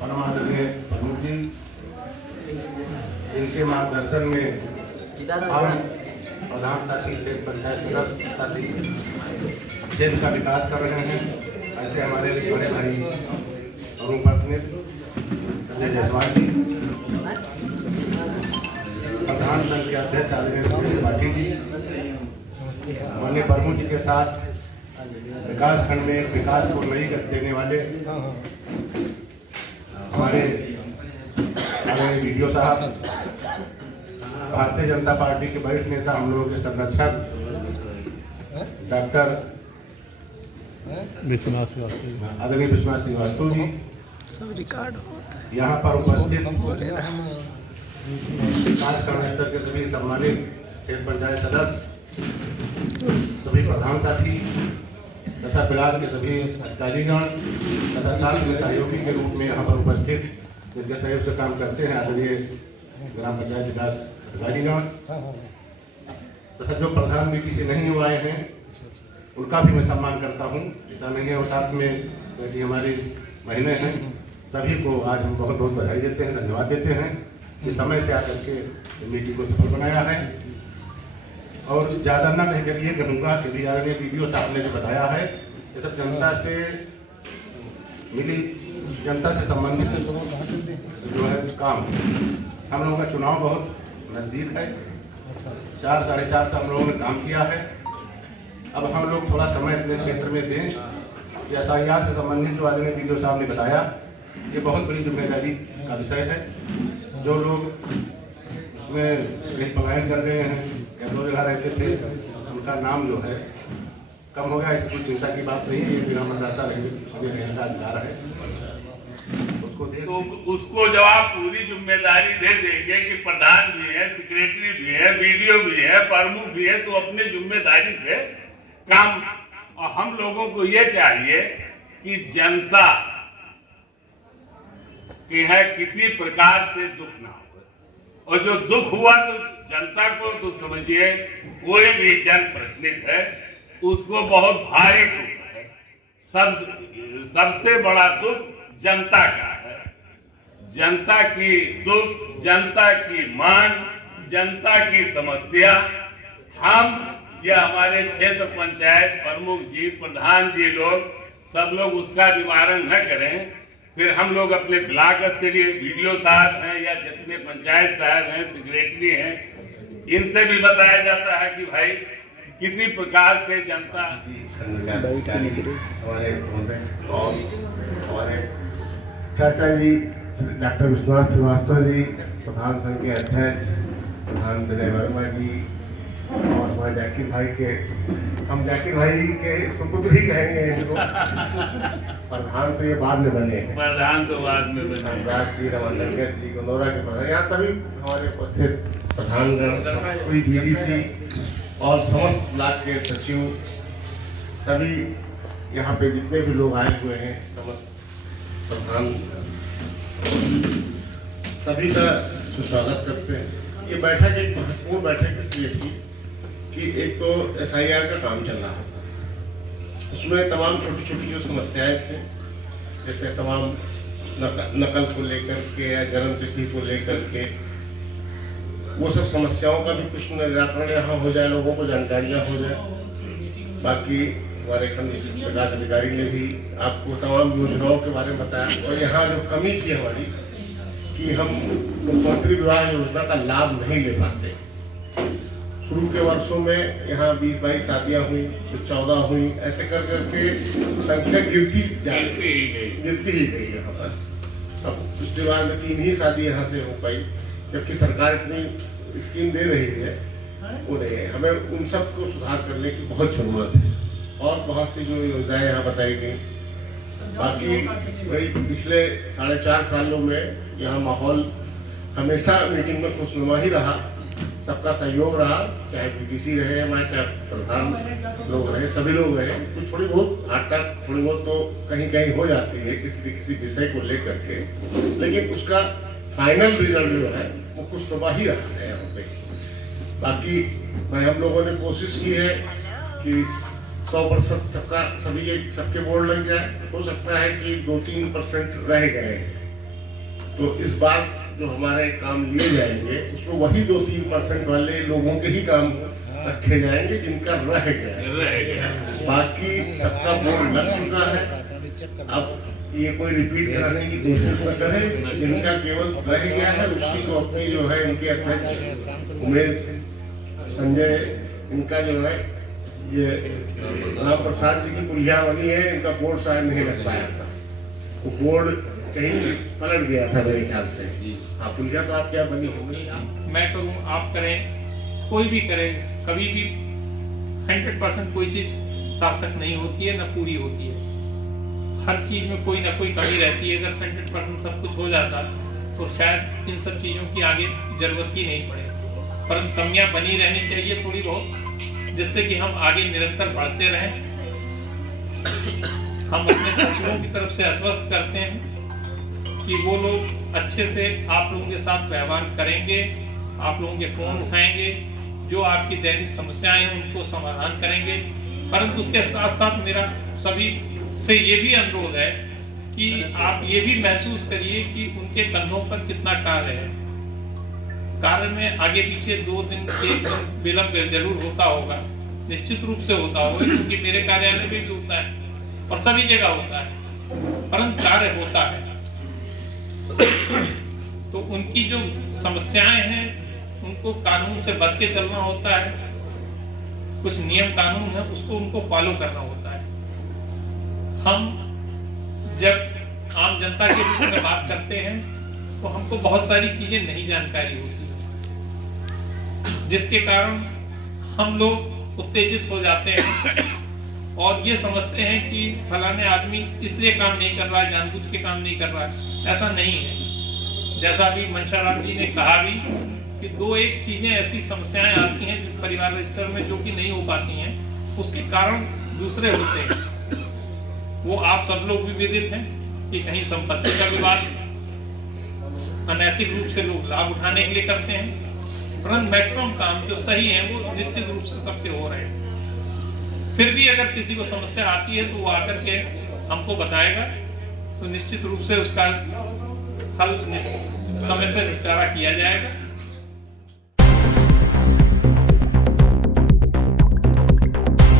परमादरणीय प्रमुख जी, इनके मार्गदर्शन में हम प्रधान साथी क्षेत्र पंचायत सदस्य साथी क्षेत्र का विकास कर रहे हैं। ऐसे हमारे बड़े भाई अरुण प्रतिनिधि संजय जायसवाल जी, प्रधान संघ के अध्यक्ष आदरणीय सुरेश पाटिल जी, माननीय प्रमुख जी के साथ विकास खंड में विकास को नई गति देने वाले हमारे वीडियो साहब, भारतीय जनता पार्टी के वरिष्ठ नेता, हम लोगों के संरक्षक डॉक्टर आदरणीय विश्वनाथ श्रीवास्तव जी, यहाँ पर उपस्थित विकास खंड स्तर के सभी सम्मानित क्षेत्र पंचायत सदस्य, सभी प्रधान साथी तथा बिलाल के सभी अधिकारीगण तथा साथ में सहयोगी के रूप में यहाँ पर उपस्थित जिनके सहयोग से काम करते हैं आदरणीय ग्राम पंचायत विकास अधिकारीगण तथा जो प्रधान भी किसी नहीं हुए हैं उनका भी मैं सम्मान करता हूँ। ऐसा नहीं है, और साथ में बेटी हमारी बहनें हैं, सभी को आज हम बहुत बहुत बधाई देते हैं, धन्यवाद देते हैं कि समय से आकर के मीटिंग को सफल बनाया है। और ज़्यादा ना कह कर ये कहूँगा कि भी आदरणीय वीडियो साहब ने जो बताया है ये सब जनता से मिली, जनता से संबंधित जो है काम। हम लोगों का चुनाव बहुत नज़दीक है, 4 साढ़े 4 साल हम लोगों ने काम किया है। अब हम लोग थोड़ा समय अपने क्षेत्र में दें। ये SIR से संबंधित जो आदरणीय वीडियो साहब ने बताया, ये बहुत बड़ी जिम्मेदारी का विषय है। जो लोग उसमें पलायन कर रहे हैं या 2 जगह रहते थे, उनका नाम जो है कम हो गया। इसकी कोई चिंता की बात नहीं है, ये बिना मतदाता रहने का अधिकार है। उसको जब आप पूरी जिम्मेदारी दे देंगे कि प्रधान भी है, सेक्रेटरी भी है, वीडियो भी है, प्रमुख भी है, तो अपने जिम्मेदारी से काम। और हम लोगों को ये चाहिए कि जनता के है किसी प्रकार से दुख ना हो, और जो दुख हुआ तो जनता को तो समझिए कोई भी जनप्रतिनिधि है उसको बहुत भारी दुख है। सबसे बड़ा दुख जनता का है। जनता की दुख, जनता की मांग, जनता की समस्या, हम या हमारे क्षेत्र पंचायत प्रमुख जी, प्रधान जी लोग सब लोग उसका निवारण न करें, फिर हम लोग अपने ब्लॉक स्तरीय वीडियो साहब हैं या जितने पंचायत साहब हैं, सेक्रेटरी हैं, इनसे भी बताया जाता है कि भाई किसी प्रकार से जनता हमारे चाचा जी डॉक्टर विश्वनाथ श्रीवास्तव जी, प्रधान संघ के अध्यक्ष प्रधान विजय वर्मा जी, और हमारे जाकिर भाई के, हम जाकिर भाई के सुपुत्र ही कहेंगे इनको। प्रधान तो ये बाद में बने हैं, प्रधान तो बाद में बने, राष्ट्रीय रमाशंकर जी, गंदौरा के प्रधान, यहाँ सभी हमारे उपस्थित प्रधानगण, कोई BDC और समस्त ब्लॉक के सचिव, सभी यहाँ पे जितने भी लोग आए हुए हैं, समस्त प्रधान, सभी का स्वागत करते हैं। ये बैठक एक महत्वपूर्ण बैठक इसलिए थी कि एक तो SIR का काम चल रहा था, उसमें तमाम छोटी छोटी जो समस्याएं थी, जैसे तमाम नकल को लेकर के या जन्म तिथि को लेकर के, वो सब समस्याओं का भी कुछ निराकरण यहाँ हो जाए, लोगों को जानकारियाँ हो जाए। बाकी हमारे खंड विकास अधिकारी ने भी आपको तमाम योजनाओं के बारे में बताया, और यहाँ जो कमी थी हमारी कि हम मुख्यमंत्री विवाह योजना का लाभ नहीं ले पाते। शुरू के वर्षों में यहाँ 20-22 शादियाँ हुई, फिर 14 हुई, ऐसे कर करके संख्या गिरती ही गई यहाँ पर। अब पिछली बार में 3 ही शादी यहाँ से हो पाई, जबकि सरकार इतनी स्कीम दे रही है वो नहीं है। हमें उन सब को सुधार करने की बहुत जरूरत है, और बहुत सी जो योजनाएं यहाँ बताई गई। बाकी वही पिछले 4.5 सालों में यहाँ माहौल हमेशा मीटिंग में खुशनुमा ही रहा, सबका सहयोग रहा, चाहे BDC रहे हमारे, चाहे प्रधान लोग रहे, सभी लोग रहे। कुछ थोड़ी बहुत अटक थोड़ी बहुत तो कहीं कहीं हो जाती है किसी विषय को लेकर के, लेकिन उसका फाइनल रिजल्ट जो है वो खुशनुमा ही रहा है यहाँ पे। बाकी भाई हम लोगों ने कोशिश की है कि 100% सबका सबके बोर्ड लग जाए। हो सकता है कि 2-3% रह गए। तो इस बार जो हमारे काम लिए जाएंगे उसमें वही 2-3% वाले लोगों के ही काम रखे जाएंगे जिनका रह गया। बाकी सबका बोर्ड लग चुका है। अब ये कोई रिपीट कराने की कोशिश न करे। जिनका केवल रह गया है उसी को अपनी जो है इनके अध्यक्ष उमेश संजय, इनका जो है ये राम प्रसाद जी की पुलिया बनी है, इनका बोर्ड शायद नहीं लग पाया था। वो बोर्ड कहीं पलट गया था मेरे ख्याल से। हाँ, पुलिया तो आप क्या बनी होगी? मैं करूँ, आप करें, कोई भी करे, कभी भी 100% कोई चीज सार्थक नहीं होती है, न पूरी होती है। हर चीज में कोई ना कोई कमी रहती है। अगर 100% सब कुछ हो जाता तो शायद इन सब चीजों की आगे जरूरत ही नहीं पड़े। परंतु कमियां बनी रहनी चाहिए थोड़ी बहुत, जिससे कि हम आगे निरंतर बढ़ते रहें। हम अपने सचिवों की तरफ से आश्वस्त करते हैं कि वो लोग अच्छे से आप लोगों के साथ व्यवहार करेंगे, आप लोगों के फोन उठाएंगे, जो आपकी दैनिक समस्याएं हैं उनको समाधान करेंगे। परंतु उसके साथ साथ मेरा सभी से ये भी अनुरोध है कि आप ये भी महसूस करिए कि उनके कंधों पर कितना कार्य है। कार्य में आगे पीछे 2 दिन 1 दिन विलंब जरूर होता होगा, निश्चित रूप से होता होगा, क्योंकि मेरे कार्यालय में भी होता है और सभी जगह होता है, परंतु कार्य होता है। तो उनकी जो समस्याएं हैं उनको कानून से बच के चलना होता है। कुछ नियम कानून है उसको उनको फॉलो करना होता है। हम जब आम जनता के रूप में बात करते हैं तो हमको बहुत सारी चीजें नहीं जानकारी होती है, जिसके कारण हम लोग उत्तेजित हो जाते हैं और ये समझते हैं कि फलाने आदमी इसलिए काम नहीं कर रहा है, जानबूझ के काम नहीं कर रहा है। ऐसा नहीं है। जैसा अभी मनशाराम जी ने कहा भी कि 2-1 चीजें ऐसी समस्याएं आती हैं जो परिवार स्तर में जो कि नहीं हो पाती हैं, उसके कारण दूसरे होते हैं। वो आप सब लोग भी विदित हैं कि कहीं संपत्ति का विवाद अनैतिक रूप से लोग लाभ उठाने के लिए करते हैं, परंतु मैक्सिमम काम जो सही है वो निश्चित रूप से सबके हो रहे हैं। फिर भी अगर किसी को समस्या आती है तो वो आकर के हमको बताएगा, तो निश्चित रूप से उसका हल समय से निपटारा किया जाएगा।